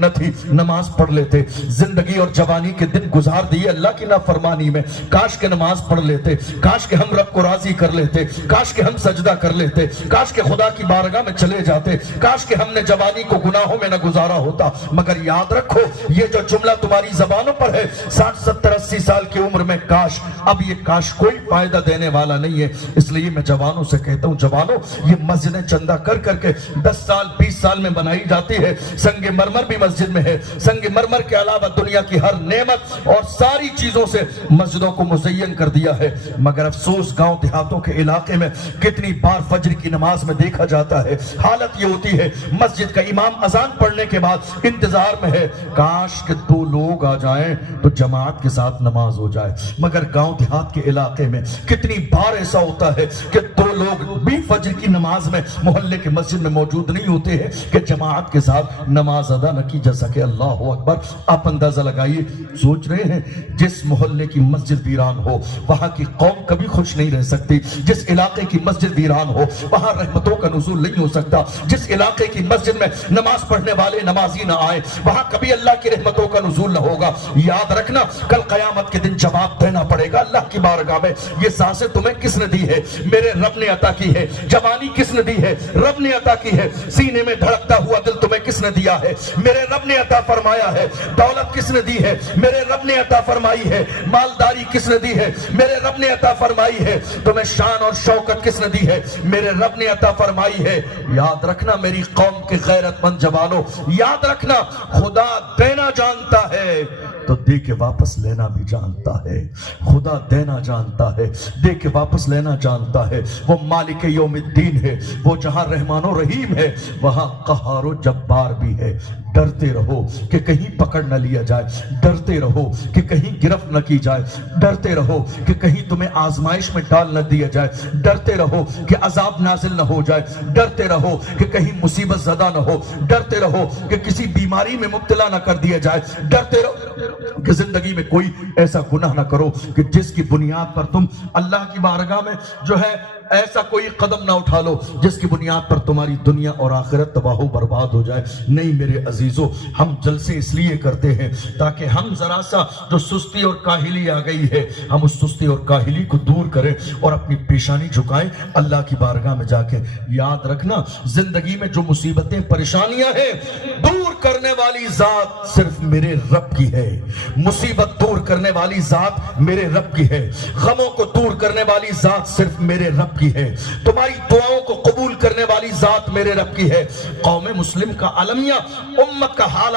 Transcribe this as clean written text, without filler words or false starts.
نہ تھی نماز پڑھ لیتے، زندگی اور جوانی کے دن گزار دیے اللہ کی نافرمانی میں، کاش کہ نماز پڑھ لیتے، کاش کہ ہم رب کو راضی کر لیتے، کاش کہ ہم سجدہ کر لیتے، کاش کہ خدا کی بارگاہ میں چلے جاتے، کاش کہ ہم نے جوانی کو گناہوں میں نہ گزارا ہوتا۔ مگر یاد رکھو یہ جو جملہ تمہاری زبانوں پر ہے 60 70 80 سال کی عمر میں کاش، اب یہ کاش کوئی فائدہ دینے والا نہیں ہے۔ اس لیے میں جوانوں سے کہتا ہوں جوانوں، یہ مسجدیں چندہ کر کر کے 10 سال 20 سال میں بنائی جاتی ہے، سنگ مرمر بھی مسجد میں ہے، سنگ مرمر کے علاوہ دنیا کی ہر نعمت اور ساری چیزوں سے مسجدوں کو مزین کر دیا ہے، مگر افسوس گاؤں دیہاتوں کے علاقے میں کتنی بار فجر کی نماز میں دیکھا جاتا ہے، حالت یہ ہوتی ہے مسجد کا امام اذان پڑھنے کے بعد انتظار میں ہے کاش کہ 2 لوگ آ جائیں تو جماعت کے ساتھ نماز ہو جائے، مگر گاؤں دیہات کے علاقے میں کتنی بار ایسا ہوتا ہے کہ 2 لوگ بھی فجر کی نماز میں محلے کے مسجد میں موجود نہیں ہوتے ہیں کہ جماعت کے ساتھ نماز ادا نہ کی جا سکے۔ اللہ اکبر! آپ اندازہ لگائیے، سوچ رہے ہیں جس محلے کی مسجد ویران ہو وہاں کی قوم کبھی خوش نہیں رہ سکتی، جس علاقے کی مسجد ویران ہو وہاں رحمتوں کا نزول نہیں ہو سکتا، جس علاقے کی مسجد میں نماز پڑھنے والے نمازی نہ آئے وہاں کبھی اللہ کی رحمتوں کا نزول نہ ہوگا۔ یاد رکھنا کل قیامت کے دن جواب دینا پڑے گا اللہ کی بارگاہ میں، یہ سانسیں تمہیں کس نے دی ہے؟ میرے رب نے عطا کی ہے۔ جوانی کس نے دی ہے؟ رب نے عطا کی ہے۔ سینے میں دھڑکتا ہوا دل تمہیں کس نے دیا ہے؟ میرے رب نے عطا فرمایا ہے۔ دولت کس نے دی ہے؟ میرے رب نے عطا فرمائی ہے۔ مالداری کس نے دی ہے؟ میرے رب نے عطا فرمائی ہے۔ تمہیں شان اور شوکت کس نے دی ہے؟ میرے رب نے عطا فرمائی ہے۔ یاد رکھنا میری قوم کے غیرت مند جوانوں، یاد رکھنا خدا دینا جانتا ہے تو دے کے واپس لینا بھی جانتا ہے۔ خدا دینا جانتا ہے، دے کے واپس لینا جانتا ہے۔ وہ مالک یوم الدین ہے، وہ جہاں رحمان و رحیم ہے وہاں قہار و جبار بھی ہے۔ ڈرتے رہو کہ کہیں پکڑ نہ لیا جائے، ڈرتے رہو کہ کہیں گرفت نہ کی جائے، ڈرتے رہو کہ کہیں تمہیں آزمائش میں ڈال نہ دیا جائے، ڈرتے رہو کہ عذاب نازل نہ ہو جائے، ڈرتے رہو کہ کہیں مصیبت زدہ نہ ہو، ڈرتے رہو کہ کسی بیماری میں مبتلا نہ کر دیا جائے، ڈرتے رہو کہ زندگی میں کوئی ایسا گناہ نہ کرو کہ جس کی بنیاد پر تم اللہ کی بارگاہ میں جو ہے ایسا کوئی قدم نہ اٹھا لو جس کی بنیاد پر تمہاری دنیا اور آخرت تباہ و برباد ہو جائے۔ نہیں میرے عزیزوں، ہم جلسے اس لیے کرتے ہیں تاکہ ہم ذرا سا جو سستی اور کاہلی آ گئی ہے ہم اس سستی اور کاہلی کو دور کریں اور اپنی پیشانی جھکائیں اللہ کی بارگاہ میں جا کے۔ یاد رکھنا زندگی میں جو مصیبتیں پریشانیاں ہیں دور کرنے والی ذات صرف میرے رب کی ہے، مصیبت دور کرنے والی ذات میرے رب کی ہے، غموں کو دور کرنے والی ذات صرف میرے رب کی ہے، تمہاری دعاؤں کو قبول کرنے والی ذات میرے رب کی ہے۔ قوم مسلم کا عالمیہ امت کا حال